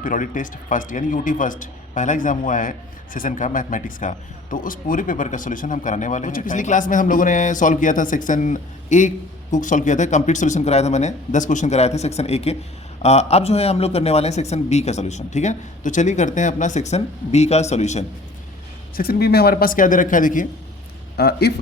Periodic test first यानी UT first पहला exam हुआ है सेशन का मैथमेटिक्स का, तो उस पूरे पेपर का सोल्यूशन हम कराने वाले हैं। पिछली क्लास में हम लोगों ने सॉल्व किया था सेक्शन ए को सॉल्व किया था, कंप्लीट सोल्यूशन कराया था मैंने, 10 क्वेश्चन कराए थे सेक्शन ए के। अब जो है हम लोग करने वाले हैं सेक्शन बी का सोल्यूशन, ठीक है। तो चलिए करते हैं अपना सेक्शन बी का सोल्यूशन। सेक्शन बी में हमारे पास क्या दे रखा है, देखिए, if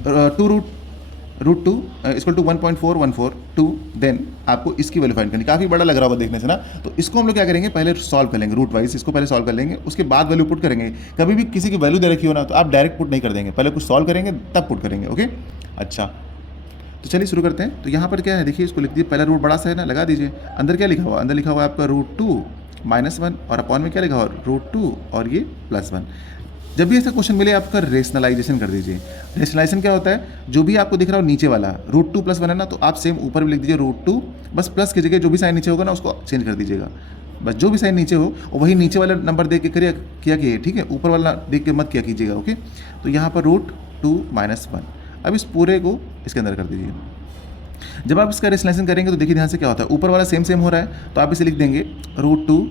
root two equal to 1.414 then आपको इसकी वैल्यू फाइंड करनी। काफ़ी बड़ा लग रहा होगा देखने से ना, तो इसको हम लोग क्या करेंगे, पहले सॉल्व कर लेंगे रूट वाइज, इसको पहले सॉल्व कर लेंगे, उसके बाद वैल्यू पुट करेंगे। कभी भी किसी की वैल्यू दे रखी हो ना तो आप डायरेक्ट पुट नहीं कर देंगे, पहले कुछ सॉल्व करेंगे तब पुट करेंगे, ओके। अच्छा, तो चलिए शुरू करते हैं। तो यहाँ पर क्या है, देखिए, इसको लिख दीजिए, पहला रूट बड़ा सा है ना, लगा दीजिए। अंदर क्या लिखा हुआ, अंदर लिखा हुआ है आपका √2 -1 और अपॉन में क्या लिखा हुआ, √2 और ये +1। जब भी ऐसा क्वेश्चन मिले आपका रेशनलाइजेशन कर दीजिए। रेशनलाइजेशन क्या होता है, जो भी आपको दिख रहा हो नीचे वाला √2 +1 है ना, तो आप सेम ऊपर भी लिख दीजिए √2, बस प्लस की जगह जो भी साइन नीचे होगा ना उसको चेंज कर दीजिएगा। बस जो भी साइन नीचे हो और वही नीचे वाला नंबर देख के किया कीजिए, ठीक है, ऊपर वाला देख के मत किया कीजिएगा, ओके। तो यहाँ पर √2 -1, अब इस पूरे को इसके अंदर कर दीजिए। जब आप इसका रेशनलाइजेशन करेंगे तो देखिए ध्यान से क्या होता है, ऊपर वाला सेम सेम हो रहा है तो आप इसे लिख देंगे √2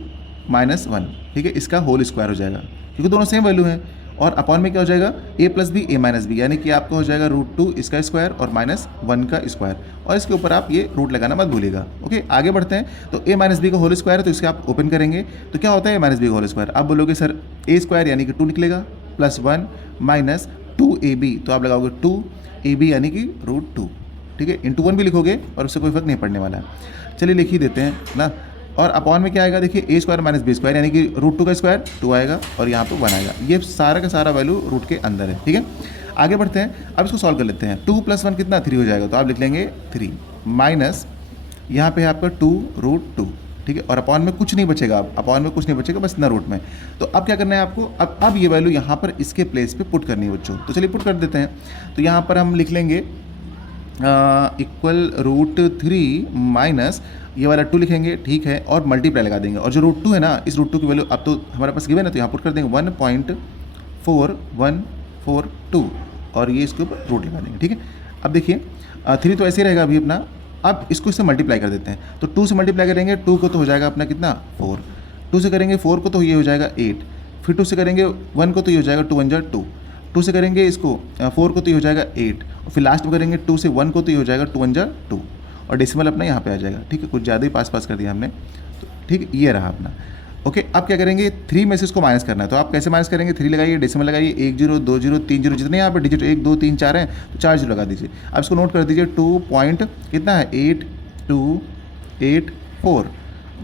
-1, ठीक है, इसका होल स्क्वायर हो जाएगा क्योंकि दोनों सेम वैल्यू हैं। और अपॉन में क्या हो जाएगा, a + b a - b, यानी कि आपका हो जाएगा √2 इसका स्क्वायर और -1 का स्क्वायर, और इसके ऊपर आप ये रूट लगाना मत भूलिएगा, ओके। आगे बढ़ते हैं। तो a - b का होल स्क्वायर है तो इसके आप ओपन करेंगे तो क्या होता है a - b का होल स्क्वायर, आप बोलोगे सर a स्क्वायर यानी कि 2 निकलेगा, +1 -2ab, तो आप लगाओगे 2ab यानी कि √2, ठीक है, × 1 भी लिखोगे और उससे कोई फर्क नहीं पड़ने वाला है। चलिए लिख ही देते हैं ना। और अपॉन में क्या आएगा, देखिए a स्क्वायर - b स्क्वायर यानी कि √2 का स्क्वायर 2 आएगा और यहाँ पे 1 आएगा। ये सारा का सारा वैल्यू रूट के अंदर है, ठीक है। आगे बढ़ते हैं, अब इसको सॉल्व कर लेते हैं। 2 + 1 कितना, 3 हो जाएगा, तो आप लिख लेंगे 3 माइनस यहाँ पे है आपका 2√2, ठीक है, और अपॉन में कुछ नहीं बचेगा, अपॉन में कुछ नहीं बचेगा, बस ना रूट में। तो अब क्या करना है आपको, अब ये वैल्यू यहाँ पर इसके प्लेस पे पुट करनी है बच्चों। तो चलिए पुट कर देते हैं। तो यहाँ पर हम लिख लेंगे इक्वल √3 माइनस ये वाला 2 लिखेंगे, ठीक है, और मल्टीप्लाई लगा देंगे। और जो √2 है ना, इस √2 की वैल्यू अब तो हमारे पास गिवन है तो यहाँ पुट कर देंगे 1.4142 और ये इसके ऊपर रूट लगा देंगे, ठीक है। अब देखिए 3 तो ऐसे ही रहेगा अभी अपना, अब इसको इससे मल्टीप्लाई कर देते हैं। तो 2 से मल्टीप्लाई करेंगे, 2 को तो हो जाएगा अपना कितना 4, 2 से करेंगे 4 को तो ये हो जाएगा 8, फिर 2 से करेंगे 1 को तो ये हो जाएगा 2 × 1 = 2, 2 से करेंगे इसको 4 को तो ये हो जाएगा 8, और फिर लास्ट में करेंगे 2 से 1 को तो ये हो जाएगा 2 × 1 = 2, और डेसिमल अपना यहाँ पे आ जाएगा, ठीक है, कुछ ज़्यादा ही पास कर दिया हमने, तो ठीक ये रहा अपना, ओके। अब क्या करेंगे, 3 में से इसको माइनस करना है, तो आप कैसे माइनस करेंगे, 3 लगाइए, डेसिमल लगाइए, 1 0 2 0 3 0, जितने यहाँ पे डिजिट 1 2 3 4 हैं तो 4 0 लगा दीजिए। अब इसको नोट कर दीजिए, 2 पॉइंट कितना है 8284,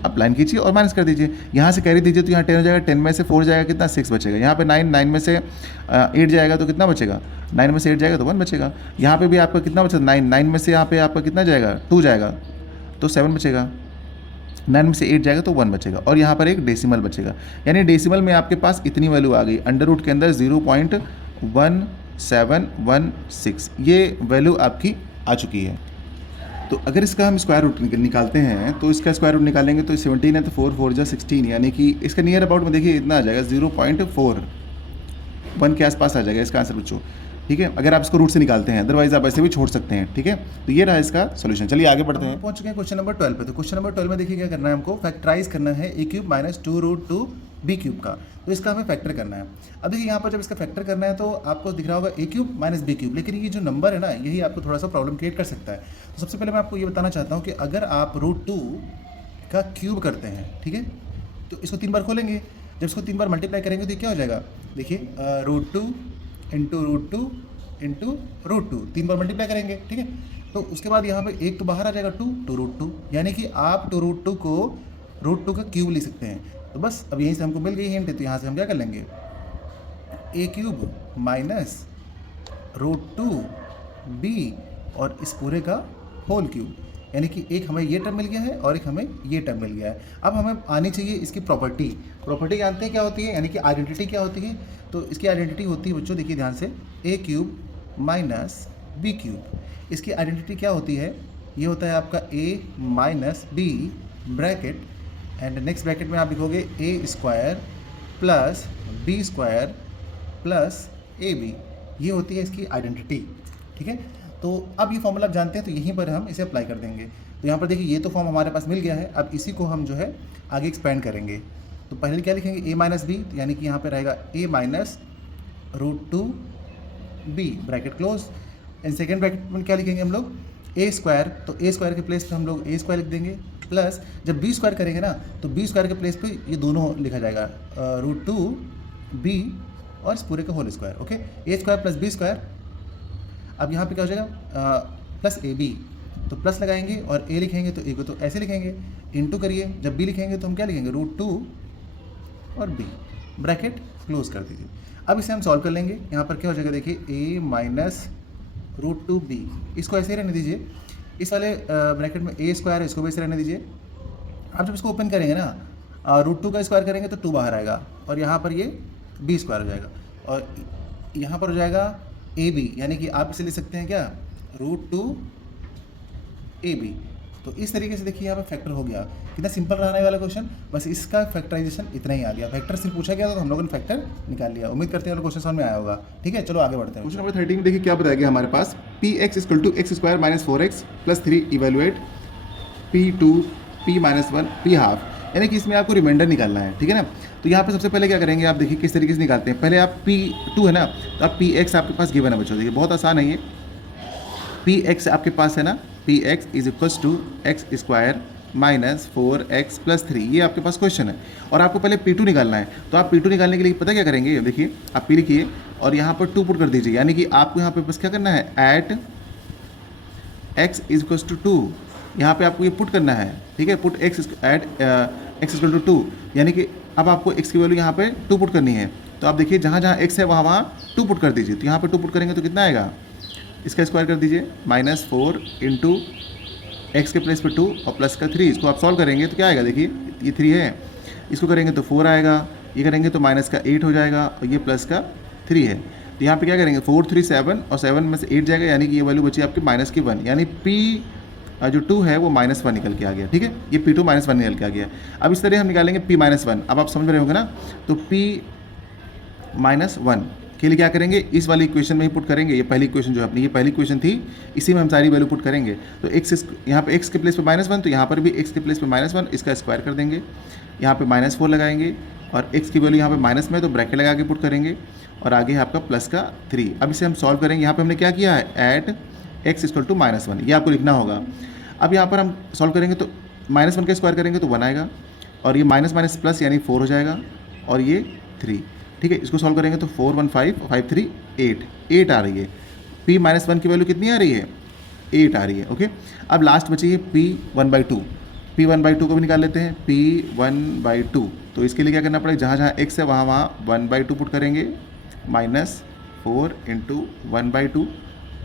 अब लाइन खींचिए और माइनस कर दीजिए। यहाँ से कैरी दीजिए तो यहाँ 10 हो जाएगा, 10 में से 4 जाएगा कितना 6 बचेगा। यहाँ पे 9 में से 8 जाएगा तो कितना बचेगा, 9 में से 8 जाएगा तो 1 बचेगा। यहाँ पे भी आपका कितना बचेगा, 9 में से यहाँ पे आपका कितना जाएगा 2 जाएगा तो 7 बचेगा, 9 में से 8 जाएगा तो 1 बचेगा, और यहाँ पर एक डेसिमल बचेगा। यानी डेसिमल में आपके पास इतनी वैल्यू आ गई, अंडर रूट के अंदर 0.1716 ये वैल्यू आपकी आ चुकी है। तो अगर इसका हम स्क्वायर रूट निकालते हैं तो इसका स्क्वायर रूट निकालेंगे तो 17 है तो 4 4 जा 16, यानी कि इसका नियर अबाउट में देखिए इतना आ जाएगा 0.41 के आसपास आ जाएगा इसका आंसर बच्चों, ठीक है, अगर आप इसको रूट से निकालते हैं, अदरवाइज आप ऐसे भी छोड़ सकते हैं, ठीक है। तो ये रहा इसका सोल्यूशन। चलिए आगे बढ़ते हैं, पहुंच चुके हैं क्वेश्चन नंबर 12 पे। तो क्वेश्चन नंबर 12 में देखिए क्या करना है, हमको फैक्टराइज करना है a³ - 2√2b³ का, तो इसका हमें फैक्टर करना है। अब देखिए यहाँ पर जब इसका फैक्टर करना है तो आपको दिख रहा होगा a³ - b³, लेकिन ये जो नंबर है ना यही आपको थोड़ा सा प्रॉब्लम क्रिएट कर सकता है। तो सबसे पहले मैं आपको ये बताना चाहता हूँ कि अगर आप √2 का क्यूब करते हैं, ठीक है, तो इसको 3 बार खोलेंगे, जब इसको 3 बार मल्टीप्लाई करेंगे तो ये क्या हो जाएगा, देखिए √2 × √2 × √2, 3 बार मल्टीप्लाई करेंगे, ठीक है। तो उसके बाद यहाँ पे एक तो बाहर आ जाएगा 2 √2, यानी कि आप 2√2 को √2 का क्यूब लिख सकते हैं। तो बस अब यहीं से हमको मिल गई हिंट, तो यहाँ से हम क्या कर लेंगे, a³ - √2b और इस पूरे का होल क्यूब, यानी कि एक हमें ये टर्म मिल गया है और एक हमें ये टर्म मिल गया है। अब हमें आनी चाहिए इसकी प्रॉपर्टी जानते हैं क्या होती है, यानी कि आइडेंटिटी क्या होती है। तो इसकी आइडेंटिटी होती है बच्चों, देखिए ध्यान से, a³ - b³, इसकी आइडेंटिटी क्या होती है, ये होता है आपका a - b bracket and next bracket में आप लिखोगे a² + b² + ab, ये होती है इसकी आइडेंटिटी, ठीक है। तो अब ये फॉर्मूला आप जानते हैं तो यहीं पर हम इसे अप्लाई कर देंगे। तो यहाँ पर देखिए ये तो फॉर्म हमारे पास मिल गया है, अब इसी को हम जो है आगे एक्सपेंड करेंगे। तो पहले क्या लिखेंगे a माइनस बी, यानी कि यहाँ पे रहेगा a minus root two B bracket close. And second bracket में क्या लिखेंगे हम लोग a स्क्वायर, तो a स्क्वायर के प्लेस पे हम लोग a स्क्वायर लिख देंगे, प्लस जब b स्क्वायर करेंगे ना तो b स्क्वायर के प्लेस पे ये दोनों लिखा जाएगा रूट टू बी और इस पूरे का whole square. Okay, a square plus b square. अब यहाँ पे क्या हो जाएगा प्लस ए बी, तो प्लस लगाएंगे और a लिखेंगे तो a को तो ऐसे लिखेंगे, इनटू करिए, जब b लिखेंगे तो हम क्या लिखेंगे रूट टू और b ब्रैकेट क्लोज कर दीजिए। अब इसे हम सॉल्व कर लेंगे। यहाँ पर क्या हो जाएगा देखिए a minus root two B, इसको ऐसे ही रहने दीजिए, इस वाले ब्रैकेट में a स्क्वायर है इसको भी ऐसे रहने दीजिए। आप जब इसको ओपन करेंगे ना रूट टू का स्क्वायर करेंगे तो 2 बाहर आएगा और यहाँ पर ये b स्क्वायर हो जाएगा और यहाँ पर हो जाएगा ए बी, यानी कि आप इसे लिख सकते हैं क्या रूट टू ए बी। तो इस तरीके से देखिए यहाँ पे फैक्टर हो गया। कितना सिंपल रहने वाला क्वेश्चन, बस इसका फैक्टराइजेशन इतना ही आ गया। फैक्टर सिर्फ पूछा गया तो हम लोगों ने फैक्टर निकाल लिया। उम्मीद करते हैं क्वेश्चन समझ में आया होगा। ठीक है, चलो आगे बढ़ते हैं। क्वेश्चन नंबर 13 में देखिए क्या बताया गया हमारे पास, P x equal to x square minus 4x plus 3 evaluate P to P minus 1 P half, यानी कि इसमें आपको रिमाइंडर निकालना है। ठीक है ना, तो यहाँ पे सबसे पहले क्या करेंगे आप देखिए किस तरीके से निकालते हैं। पहले आप P2 है ना, तो आप Px आपके पास गिवन है बच्चों, देखिए बहुत आसान है ये। Px आपके पास है ना, Px is equals to x square minus 4x plus 3, ये आपके पास क्वेश्चन है और आपको पहले P2 निकालना है। तो आप P2 निकालने के लिए पता क्या करेंगे, देखिए आप P लिखिए और यहाँ पर 2 पुट कर दीजिए, यानी कि आपको यहाँ पे बस क्या करना है at x is equals to 2, यहाँ पे आपको ये पुट करना है। ठीक है, put x at x equal to 2, यानी कि अब आपको x की वैल्यू यहाँ पे 2 पुट करनी है। तो आप देखिए जहाँ जहाँ x है वहाँ वहाँ 2 पुट कर दीजिए। तो यहाँ पे 2 पुट करेंगे तो कितना आएगा, इसका स्क्वायर कर दीजिए माइनस 4 इंटू एक्स के प्लेस पे 2 और प्लस का 3, इसको आप सॉल्व करेंगे तो क्या आएगा, देखिए ये 3 है, इसको करेंगे तो 4 आएगा, ये करेंगे तो माइनस का 8 हो जाएगा और ये प्लस का 3 है। तो यहाँ पे क्या करेंगे 4 3 7 और 7 में से 8 जाएगा, यानी कि ये वैल्यू बची आपकी माइनस की 1, यानी P जो 2 है वो -1 निकल के आ गया। ठीक है, ये P2 -1 निकल के आ गया। अब इस तरह हम निकालेंगे P-1, अब आप समझ रहे होंगे ना, तो P-1 के लिए क्या करेंगे, इस वाली इक्वेशन में ही पुट करेंगे। ये पहली इक्वेशन जो है अपनी, ये पहली इक्वेशन थी, इसी में हम सारी वैल्यू पुट करेंगे। तो x यहाँ पे x के प्लेस पे -1, तो यहाँ पर भी x के प्लेस पे -1, इसका स्क्वायर कर देंगे, यहाँ पे -4 लगाएंगे और x की वैल्यू यहाँ पे माइनस में तो ब्रैकेट लगा के पुट करेंगे और आगे है आपका प्लस का 3। अब इसे हम सॉल्व करेंगे। यहाँ पे हमने क्या किया है एट x इक्वल टू -1, ये आपको लिखना होगा। अब यहाँ पर हम सॉल्व करेंगे तो -1 का स्क्वायर करेंगे तो 1 आएगा और ये माइनस माइनस प्लस यानी 4 हो जाएगा और ये 3। ठीक है, इसको सॉल्व करेंगे तो 4 1 5 5 3 8 आ रही है। P-1 की वैल्यू कितनी आ रही है, 8 आ रही है। ओके, अब लास्ट बची है P1/2, P1/2 को भी निकाल लेते हैं, P1/2। तो इसके लिए क्या करना पड़ेगा, जहाँ जहाँ x है वहाँ वहाँ 1/2 पुट करेंगे, -4 इंटू 1/2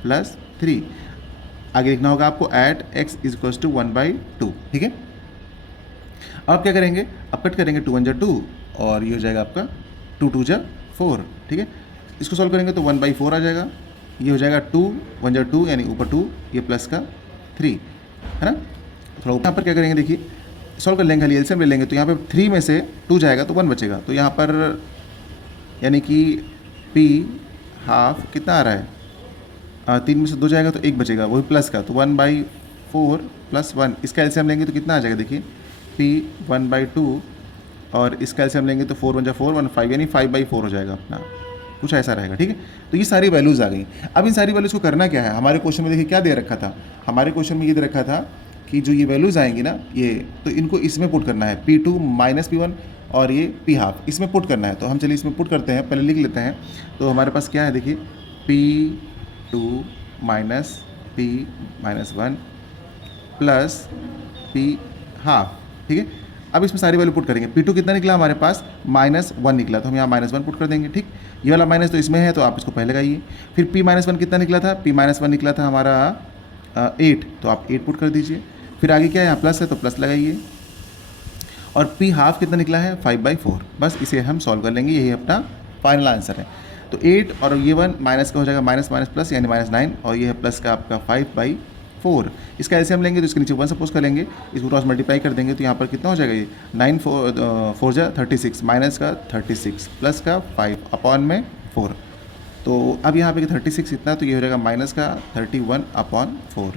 प्लस 3, आगे लिखना होगा आपको at x is equals to 1/2। ठीक है, अब क्या करेंगे, अब कट करेंगे 2 1 जा 2 और ये हो जाएगा आपका 2 2 जा 4। ठीक है, इसको सॉल्व करेंगे तो 1/4 आ जाएगा, ये हो जाएगा 2 1 जा 2 यानी ऊपर 2, ये प्लस का 3 है ना। थोड़ा ऊपर पर क्या करेंगे, देखिए सॉल्व कर लेंगे, खाली एलसीएम ले लेंगे, तो यहाँ पे 3 में से 2 जाएगा तो 1 बचेगा। तो यहाँ पर यानी कि P हाफ कितना आ रहा है, 3 में से 2 जाएगा तो 1 बचेगा, वही प्लस का, तो 1/4 प्लस 1, इसका एलसीएम लेंगे तो कितना आ जाएगा, देखिए P1/2 और इसका एलसीएम लेंगे तो 4 1 जा 4 1 5 यानी 5/4 हो जाएगा अपना, कुछ ऐसा रहेगा। ठीक है, तो ये सारी वैल्यूज़ आ गई। अब इन सारी वैल्यूज़ को करना क्या है, हमारे क्वेश्चन में देखिए क्या दे रखा था, हमारे क्वेश्चन में ये दे रखा था कि जो ये वैल्यूज़ आएंगी ना ये, तो इनको इसमें पुट करना है, P2 - P1 और ये P हाफ इसमें पुट करना है। तो हम चलिए इसमें पुट करते हैं, पहले लिख लेते हैं। तो हमारे पास क्या है, देखिए P2 - P-1 plus P half. ठीक है, अब इसमें सारी वैल्यू पुट करेंगे। P2 कितना निकला हमारे पास, -1 निकला, तो हम यहाँ -1 पुट कर देंगे। ठीक, ये वाला माइनस तो इसमें है तो आप इसको पहले लगाइए। फिर P-1 कितना निकला था, P-1 निकला था हमारा 8, तो आप 8 पुट कर दीजिए। फिर आगे क्या है, यहाँ प्लस है तो प्लस लगाइए और P हाफ कितना निकला है 5/4। बस इसे हम सॉल्व कर लेंगे, यही अपना फाइनल आंसर है। तो 8 और ये 1 माइनस का हो जाएगा माइनस माइनस प्लस यानी -9 और ये है प्लस का आपका 5/4। इसका एलसीएम लेंगे तो इसके नीचे 1 सपोज कर लेंगे, इसको क्रॉस मल्टीप्लाई कर देंगे तो यहाँ पर कितना हो जाएगा, ये 9 4 जा 36 माइनस का 36 प्लस का 5/4। तो अब यहाँ पे 36 इतना, तो ये हो जाएगा माइनस का 31/4।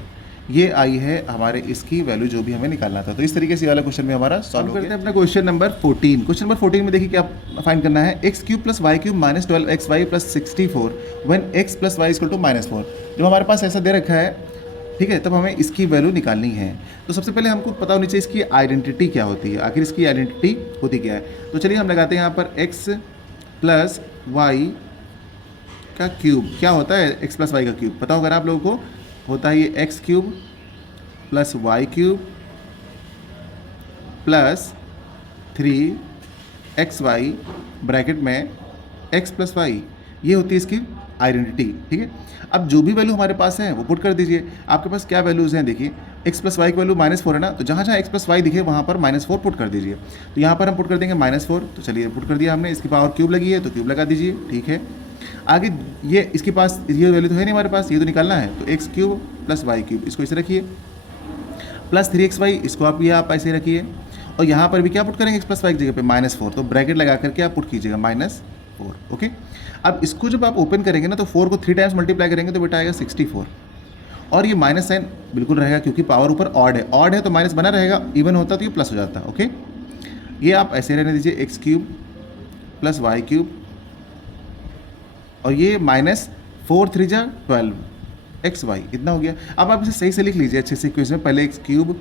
ये आई है हमारे इसकी वैल्यू जो भी हमें निकालना था। तो इस तरीके से ये वाला क्वेश्चन भी हमारा सॉल्व करते हैं अपना क्वेश्चन नंबर 14। क्वेश्चन नंबर 14 में देखिए क्या फाइंड करना है, X cube plus Y cube minus 12xy plus 64 when x plus Y equal to -4। जब हमारे पास ऐसा दे रखा है, ठीक है, तब हमें इसकी वैल्यू निकालनी है। तो सबसे पहले हमको पता होनी चाहिए इसकी आइडेंटिटी क्या होती है, आखिर इसकी आइडेंटिटी होती क्या है। तो चलिए हम लगाते हैं यहाँ पर x प्लस वाई का क्यूब। क्या होता है x प्लस वाई का क्यूब, पता होगा आप लोगों को, होता है ये X cube plus Y cube plus 3xy bracket में x प्लस वाई, ये होती है इसकी आइडेंटिटी। ठीक है, अब जो भी वैल्यू हमारे पास है वो पुट कर दीजिए। आपके पास क्या वैल्यूज़ हैं देखिए, x प्लस वाई की वैल्यू -4 है ना, तो जहाँ जहाँ x प्लस वाई दिखे वहाँ पर -4 पुट कर दीजिए। तो यहाँ पर हम पुट कर देंगे -4, तो चलिए पुट कर दिया हमने। इसकी पावर क्यूब लगी है तो क्यूब लगा दीजिए। ठीक है, आगे ये इसके पास ये वैल्यू तो है नहीं हमारे पास, ये तो निकालना है, तो x cube plus Y cube इसको इसे रखिए, प्लस 3xy इसको आप ऐसे रखिए, और यहाँ पर भी क्या पुट करेंगे x प्लस वाई की जगह पे -4, तो ब्रैकेट लगा करके आप पुट कीजिएगा -4। ओके, अब इसको जब आप ओपन करेंगे ना तो 4 को 3 टाइम्स मल्टीप्लाई करेंगे तो बेटा आएगा 64, और ये माइनस साइन बिल्कुल रहेगा क्योंकि पावर ऊपर ऑड है तो माइनस बना रहेगा, इवन होता तो ये प्लस हो जाता। ओके, ये आप ऐसे रहने दीजिए, X cube plus Y cube, और ये -4 3 जा 12 एक्स वाई, इतना हो गया। अब आप इसे सही से लिख लीजिए अच्छे से इक्वेशन में, पहले X cube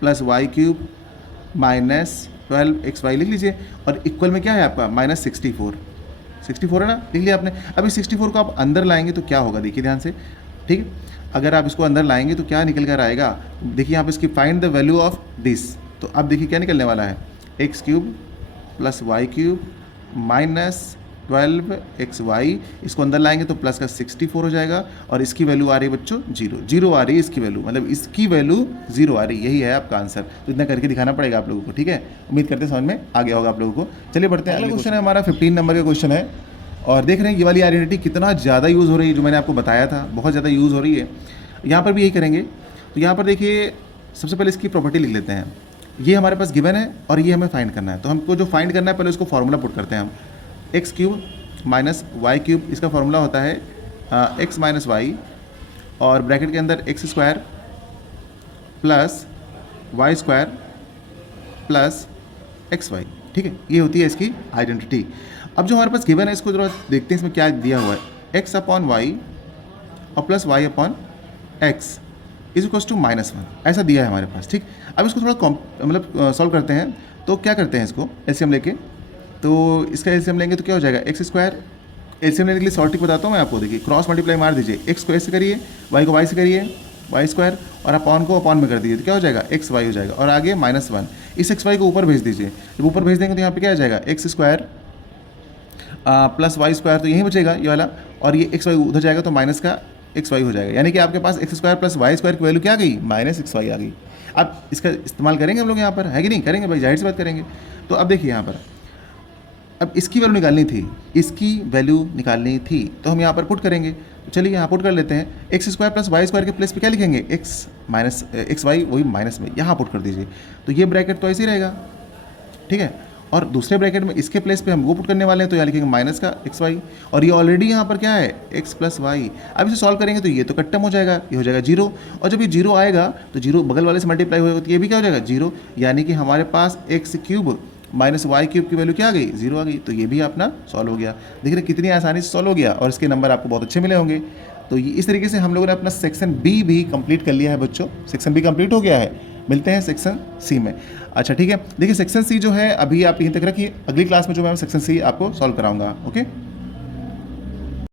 plus Y cube -12 X Y लिख लीजिए, और इक्वल में क्या है आपका -64 है ना, लिख लिया आपने। अभी 64 को आप अंदर लाएंगे तो क्या होगा देखिए ध्यान से, ठीक है, अगर आप इसको अंदर लाएंगे तो क्या निकल कर आएगा, देखिए यहाँ पे इसकी find the value of this, तो अब देखिए क्या निकलने वाला है, X cube plus Y cube -12xy, इसको अंदर लाएंगे तो प्लस का 64 हो जाएगा, और इसकी वैल्यू आ रही है बच्चों 0 आ रही है इसकी वैल्यू, मतलब इसकी वैल्यू 0 आ रही है, यही है आपका आंसर। तो इतना करके दिखाना पड़ेगा आप लोगों को। ठीक है, उम्मीद करते हैं समझ में आ गया होगा आप लोगों को। चलिए बढ़ते हैं, अगला क्वेश्चन है हमारा 15 नंबर का क्वेश्चन है, और देख रहे हैं ये वाली आइडेंटिटी कितना ज़्यादा यूज़ हो रही है, जो मैंने आपको बताया था बहुत ज़्यादा यूज़ हो रही है। यहाँ पर भी यही करेंगे, तो यहाँ पर देखिए सबसे पहले इसकी प्रॉपर्टी लिख लेते हैं। ये हमारे पास गिवन है और ये हमें फाइंड करना है, तो हमको जो फाइंड करना है पहले उसको फॉर्मूला पुट करते हैं हम, X cube minus Y cube, इसका फॉर्मूला होता है एक्स माइनस वाई, और ब्रैकेट के अंदर X square plus Y square plus X Y. ठीक है, ये होती है इसकी आइडेंटिटी। अब जो हमारे पास गिवन है इसको जरा देखते हैं इसमें क्या दिया हुआ है, एक्स अपॉन वाई और plus Y upon X is equals to -1, ऐसा दिया है हमारे पास। ठीक, अब इसको थोड़ा मतलब सॉल्व करते हैं। तो क्या करते हैं, इसको एलसीएम लेके, तो इसका एलसीएम लेंगे तो क्या हो जाएगा, एक्स स्क्वायर, एलसीएम लेने के लिए शॉर्ट ट्रिक बताता हूँ मैं आपको, देखिए क्रॉस मल्टीप्लाई मार दीजिए, एक्स को ऐसे करिए, वाई को वाई से करिए, वाई स्क्वायर, और अपॉन को अपॉन में कर दीजिए, तो क्या हो जाएगा एक्स वाई हो जाएगा, और आगे -1, इस एक्स वाई को ऊपर भेज दीजिए। जब ऊपर भेज देंगे तो यहाँ पे क्या आ जाएगा, X square plus Y square, तो यहीं बचेगा ये वाला, और ये एक्स वाई उधर जाएगा तो माइनस का एक्स वाई हो जाएगा, यानी कि आपके पास x square plus Y square की वैल्यू क्या आ गई, -xy आ गई। अब इसका इस्तेमाल करेंगे हम लोग यहाँ पर, है कि नहीं, करेंगे भाई, जाहिर सी बात करेंगे। तो अब देखिए यहाँ पर, अब इसकी वैल्यू निकालनी थी, इसकी वैल्यू निकालनी थी, तो हम यहाँ पर पुट करेंगे। तो चलिए यहाँ पुट कर लेते हैं, X square plus Y square के प्लेस पे क्या लिखेंगे, एक्स माइनस एक्स वाई, वही माइनस में यहाँ पुट कर दीजिए, तो ये ब्रैकेट तो ऐसे ही रहेगा। ठीक है, और दूसरे ब्रैकेट में इसके प्लेस पे हम वो पुट करने वाले हैं, तो यहाँ लिखेंगे माइनस का एक्स वाई, और ये ऑलरेडी यहाँ पर क्या है, एक्स प्लस वाई। अब इसे सॉल्व करेंगे तो ये तो कट्टम हो जाएगा, ये हो जाएगा 0, और जब ये 0 आएगा तो 0 बगल वाले से मल्टीप्लाई होगा तो ये भी क्या हो जाएगा 0, यानी कि हमारे पास x cube minus Y cube की वैल्यू क्या आ गई, 0 आ गई। तो ये भी अपना सॉल्व हो गया, देख रहे कितनी आसानी से सॉल्व हो गया, और इसके नंबर आपको बहुत अच्छे मिले होंगे। तो इस तरीके से हम लोगों ने अपना सेक्शन बी भी कंप्लीट कर लिया है बच्चों, सेक्शन बी कंप्लीट हो गया है। मिलते हैं सेक्शन सी में। अच्छा ठीक है, देखिए सेक्शन सी जो है अभी आप यहीं तक रखिए, अगली क्लास में जो मैं सेक्शन सी आपको सॉल्व कराऊंगा। ओके।